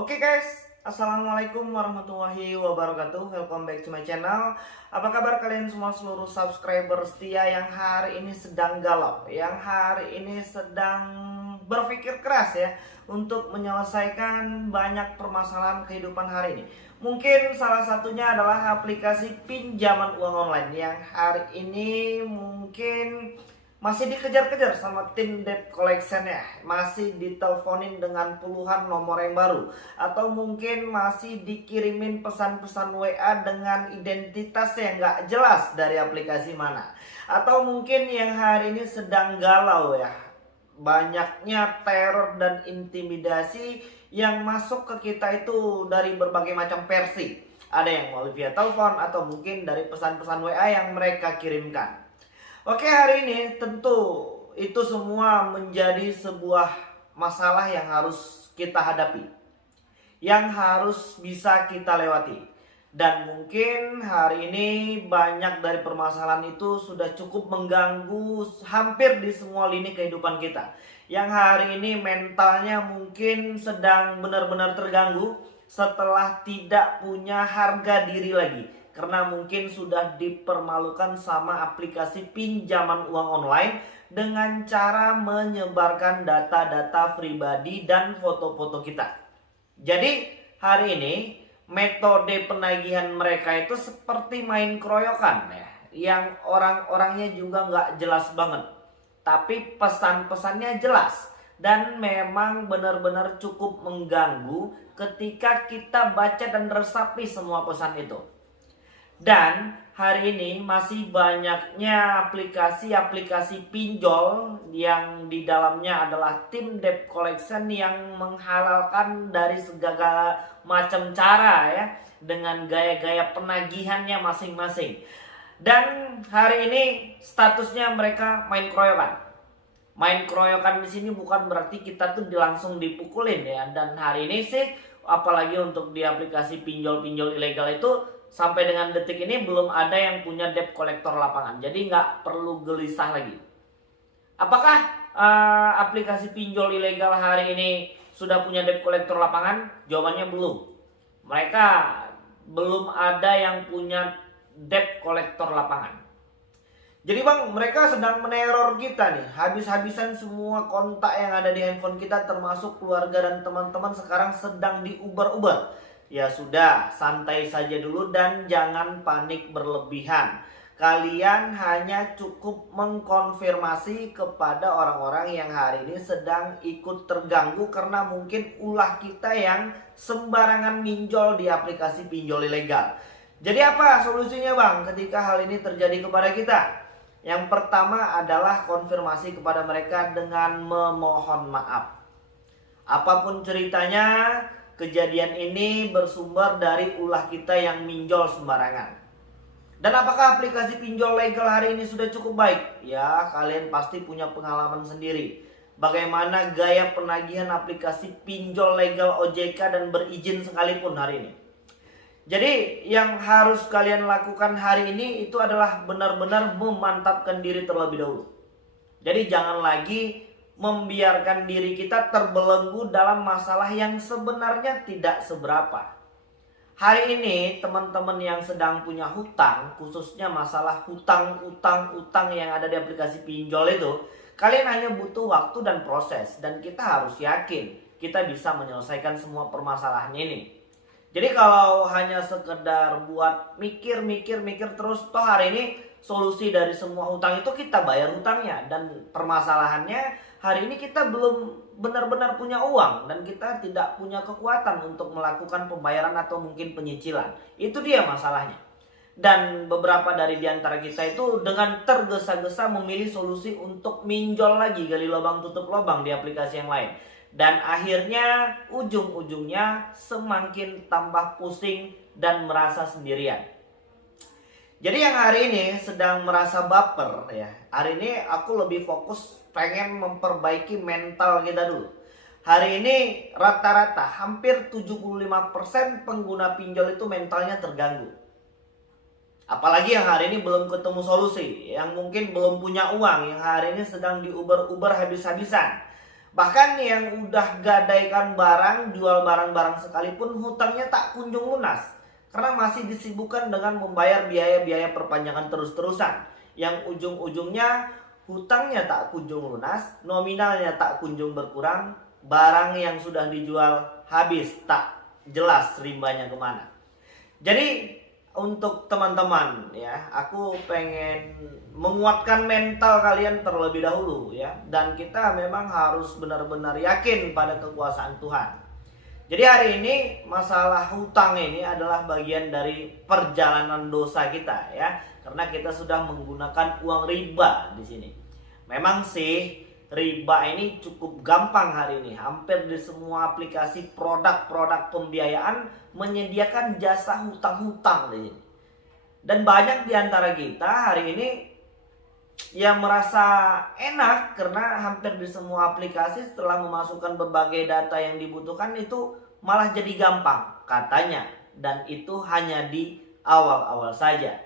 Oke guys, Assalamualaikum warahmatullahi wabarakatuh. Welcome back to my channel. Apa kabar kalian semua seluruh subscriber setia yang hari ini sedang galau, yang hari ini sedang berpikir keras ya untuk menyelesaikan banyak permasalahan kehidupan hari ini. Mungkin salah satunya adalah aplikasi pinjaman uang online yang hari ini mungkin masih dikejar-kejar sama tim debt collection ya, masih diteleponin dengan puluhan nomor yang baru, atau mungkin masih dikirimin pesan-pesan WA dengan identitas yang nggak jelas dari aplikasi mana, atau mungkin yang hari ini sedang galau ya, banyaknya teror dan intimidasi yang masuk ke kita itu dari berbagai macam versi. Ada yang melalui via telepon atau mungkin dari pesan-pesan WA yang mereka kirimkan. Oke, hari ini tentu itu semua menjadi sebuah masalah yang harus kita hadapi, yang harus bisa kita lewati. Dan mungkin hari ini banyak dari permasalahan itu sudah cukup mengganggu hampir di semua lini kehidupan kita. Yang hari ini mentalnya mungkin sedang benar-benar terganggu setelah tidak punya harga diri lagi. Karena mungkin sudah dipermalukan sama aplikasi pinjaman uang online dengan cara menyebarkan data-data pribadi dan foto-foto kita. Jadi hari ini metode penagihan mereka itu seperti main keroyokan ya, yang orang-orangnya juga nggak jelas banget. Tapi pesan-pesannya jelas dan memang benar-benar cukup mengganggu ketika kita baca dan resapi semua pesan itu. Dan hari ini masih banyaknya aplikasi-aplikasi pinjol yang di dalamnya adalah tim debt collection yang menghalalkan dari segala macam cara ya, dengan gaya-gaya penagihannya masing-masing. Dan hari ini statusnya mereka main keroyokan. Main keroyokan di sini bukan berarti kita tuh langsung dipukulin ya. Dan hari ini sih apalagi untuk di aplikasi pinjol-pinjol ilegal itu sampai dengan detik ini belum ada yang punya debt collector lapangan. Jadi nggak perlu gelisah lagi. Apakah aplikasi pinjol ilegal hari ini sudah punya debt collector lapangan? Jawabannya belum. Mereka belum ada yang punya debt collector lapangan. Jadi bang, mereka sedang meneror kita nih. Habis-habisan semua kontak yang ada di handphone kita, termasuk keluarga dan teman-teman, sekarang sedang diuber-uber. Ya sudah, santai saja dulu dan jangan panik berlebihan. Kalian hanya cukup mengkonfirmasi kepada orang-orang yang hari ini sedang ikut terganggu karena mungkin ulah kita yang sembarangan minjol di aplikasi pinjol ilegal. Jadi apa solusinya bang ketika hal ini terjadi kepada kita? Yang pertama adalah konfirmasi kepada mereka dengan memohon maaf. Apapun ceritanya, kejadian ini bersumber dari ulah kita yang minjol sembarangan. Dan apakah aplikasi pinjol legal hari ini sudah cukup baik? Ya, kalian pasti punya pengalaman sendiri. Bagaimana gaya penagihan aplikasi pinjol legal OJK dan berizin sekalipun hari ini. Jadi yang harus kalian lakukan hari ini itu adalah benar-benar memantapkan diri terlebih dahulu. Jadi jangan lagi membiarkan diri kita terbelenggu dalam masalah yang sebenarnya tidak seberapa. Hari ini teman-teman yang sedang punya hutang, khususnya masalah hutang yang ada di aplikasi pinjol itu, kalian hanya butuh waktu dan proses, dan kita harus yakin kita bisa menyelesaikan semua permasalahan ini. Jadi kalau hanya sekedar buat mikir terus, toh hari ini solusi dari semua hutang itu kita bayar hutangnya. Dan permasalahannya hari ini kita belum benar-benar punya uang dan kita tidak punya kekuatan untuk melakukan pembayaran atau mungkin penyicilan. Itu dia masalahnya. Dan beberapa dari diantara kita itu dengan tergesa-gesa memilih solusi untuk minjol lagi, gali lubang tutup lubang di aplikasi yang lain. Dan akhirnya ujung-ujungnya semakin tambah pusing dan merasa sendirian. Jadi yang hari ini sedang merasa baper ya, hari ini aku lebih fokus pengen memperbaiki mental kita dulu. Hari ini rata-rata hampir 75% pengguna pinjol itu mentalnya terganggu. Apalagi yang hari ini belum ketemu solusi, yang mungkin belum punya uang, yang hari ini sedang diuber-uber habis-habisan. Bahkan yang udah gadaikan barang, jual barang-barang sekalipun hutangnya tak kunjung lunas. Karena masih disibukkan dengan membayar biaya-biaya perpanjangan terus-terusan. Yang ujung-ujungnya hutangnya tak kunjung lunas, nominalnya tak kunjung berkurang, barang yang sudah dijual habis tak jelas rimbanya kemana. Jadi untuk teman-teman ya, aku pengen menguatkan mental kalian terlebih dahulu ya. Dan kita memang harus benar-benar yakin pada kekuasaan Tuhan. Jadi hari ini masalah hutang ini adalah bagian dari perjalanan dosa kita ya. Karena kita sudah menggunakan uang riba di sini. Memang sih riba ini cukup gampang hari ini. Hampir di semua aplikasi produk-produk pembiayaan menyediakan jasa hutang-hutang di sini. Dan banyak di antara kita hari ini yang merasa enak karena hampir di semua aplikasi setelah memasukkan berbagai data yang dibutuhkan itu malah jadi gampang katanya. Dan itu hanya di awal-awal saja.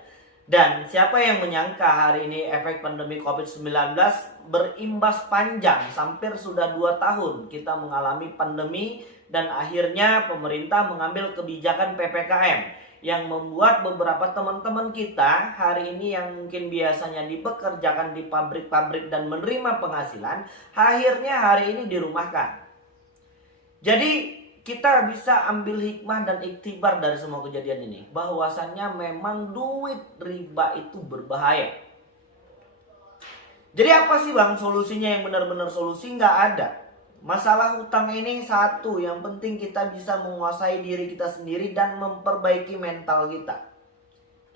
Dan siapa yang menyangka hari ini efek pandemi COVID-19 berimbas panjang, hampir sudah 2 tahun kita mengalami pandemi dan akhirnya pemerintah mengambil kebijakan PPKM yang membuat beberapa teman-teman kita hari ini yang mungkin biasanya dipekerjakan di pabrik-pabrik dan menerima penghasilan, akhirnya hari ini dirumahkan. Jadi kita bisa ambil hikmah dan iktibar dari semua kejadian ini. Bahwasannya memang duit riba itu berbahaya. Jadi apa sih bang solusinya yang benar-benar solusi? Nggak ada. Masalah hutang ini satu, yang penting kita bisa menguasai diri kita sendiri dan memperbaiki mental kita.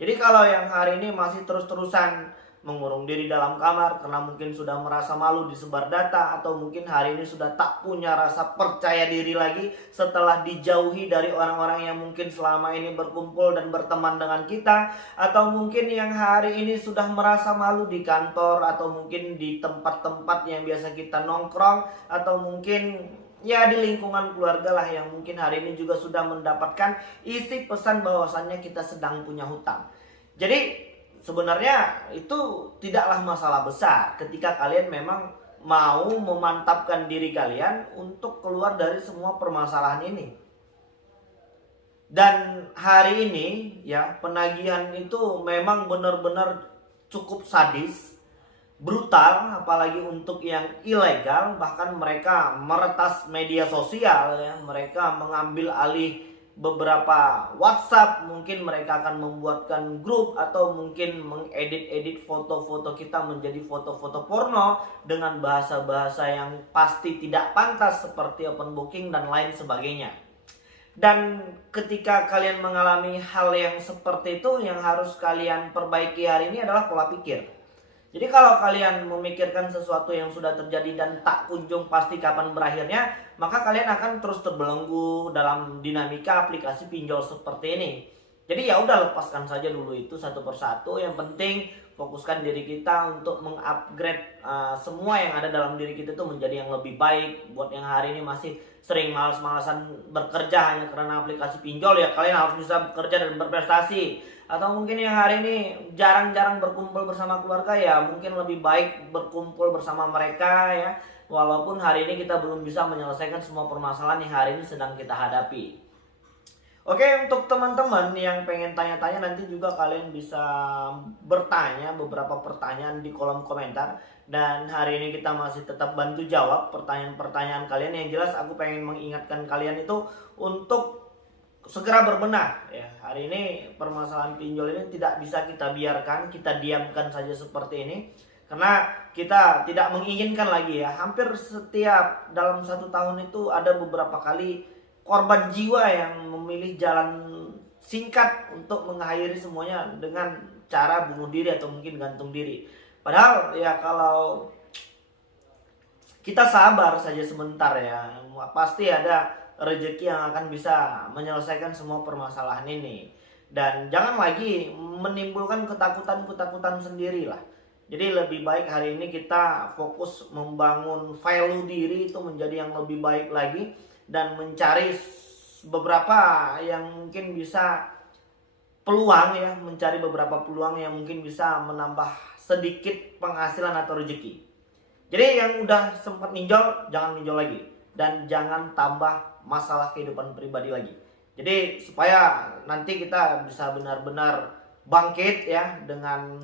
Jadi kalau yang hari ini masih terus-terusan mengurung diri dalam kamar karena mungkin sudah merasa malu disebar data, atau mungkin hari ini sudah tak punya rasa percaya diri lagi setelah dijauhi dari orang-orang yang mungkin selama ini berkumpul dan berteman dengan kita, atau mungkin yang hari ini sudah merasa malu di kantor atau mungkin di tempat-tempat yang biasa kita nongkrong, atau mungkin ya di lingkungan keluarga lah yang mungkin hari ini juga sudah mendapatkan isi pesan bahwasannya kita sedang punya hutang. Jadi sebenarnya itu tidaklah masalah besar ketika kalian memang mau memantapkan diri kalian untuk keluar dari semua permasalahan ini. Dan hari ini ya penagihan itu memang benar-benar cukup sadis, brutal, apalagi untuk yang ilegal. Bahkan mereka meretas media sosial ya, mereka mengambil alih beberapa WhatsApp, mungkin mereka akan membuatkan grup atau mungkin mengedit-edit foto-foto kita menjadi foto-foto porno dengan bahasa-bahasa yang pasti tidak pantas seperti open booking dan lain sebagainya. Dan ketika kalian mengalami hal yang seperti itu, yang harus kalian perbaiki hari ini adalah pola pikir. Jadi kalau kalian memikirkan sesuatu yang sudah terjadi dan tak kunjung pasti kapan berakhirnya, maka kalian akan terus terbelenggu dalam dinamika aplikasi pinjol seperti ini. Jadi ya udah, lepaskan saja dulu itu satu persatu. Yang penting fokuskan diri kita untuk mengupgrade semua yang ada dalam diri kita itu menjadi yang lebih baik. Buat yang hari ini masih sering malas-malasan bekerja hanya karena aplikasi pinjol, ya kalian harus bisa bekerja dan berprestasi. Atau mungkin yang hari ini jarang-jarang berkumpul bersama keluarga, ya mungkin lebih baik berkumpul bersama mereka ya. Walaupun hari ini kita belum bisa menyelesaikan semua permasalahan yang hari ini sedang kita hadapi. Oke, untuk teman-teman yang pengen tanya-tanya, nanti juga kalian bisa bertanya beberapa pertanyaan di kolom komentar. Dan hari ini kita masih tetap bantu jawab pertanyaan-pertanyaan kalian. Yang jelas aku pengen mengingatkan kalian itu untuk segera berbenah ya. Hari ini permasalahan pinjol ini tidak bisa kita biarkan, kita diamkan saja seperti ini. Karena kita tidak menginginkan lagi ya, hampir setiap dalam 1 tahun itu ada beberapa kali korban jiwa yang memilih jalan singkat untuk mengakhiri semuanya dengan cara bunuh diri atau mungkin gantung diri. Padahal ya kalau kita sabar saja sebentar ya, pasti ada rezeki yang akan bisa menyelesaikan semua permasalahan ini. Dan jangan lagi menimbulkan ketakutan-ketakutan sendiri lah. Jadi lebih baik hari ini kita fokus membangun value diri itu menjadi yang lebih baik lagi, dan mencari beberapa yang mungkin bisa peluang ya, mencari beberapa peluang yang mungkin bisa menambah sedikit penghasilan atau rezeki. Jadi yang udah sempat ninjol, jangan ninjol lagi. Dan jangan tambah masalah kehidupan pribadi lagi. Jadi supaya nanti kita bisa benar-benar bangkit ya dengan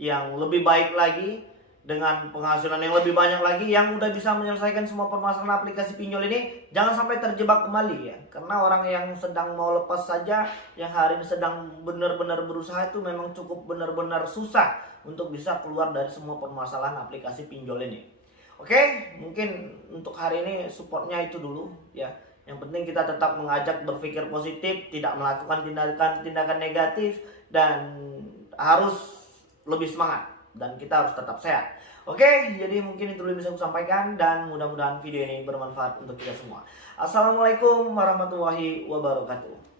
yang lebih baik lagi, dengan penghasilan yang lebih banyak lagi, yang udah bisa menyelesaikan semua permasalahan aplikasi pinjol ini. Jangan sampai terjebak kembali ya, karena orang yang sedang mau lepas saja, yang hari ini sedang benar-benar berusaha, itu memang cukup benar-benar susah untuk bisa keluar dari semua permasalahan aplikasi pinjol ini. Oke, mungkin untuk hari ini supportnya itu dulu ya. Yang penting kita tetap mengajak berpikir positif, tidak melakukan tindakan-tindakan negatif, dan harus lebih semangat, dan kita harus tetap sehat. Oke, jadi mungkin itu dulu yang bisa aku sampaikan, dan mudah-mudahan video ini bermanfaat untuk kita semua. Assalamualaikum warahmatullahi wabarakatuh.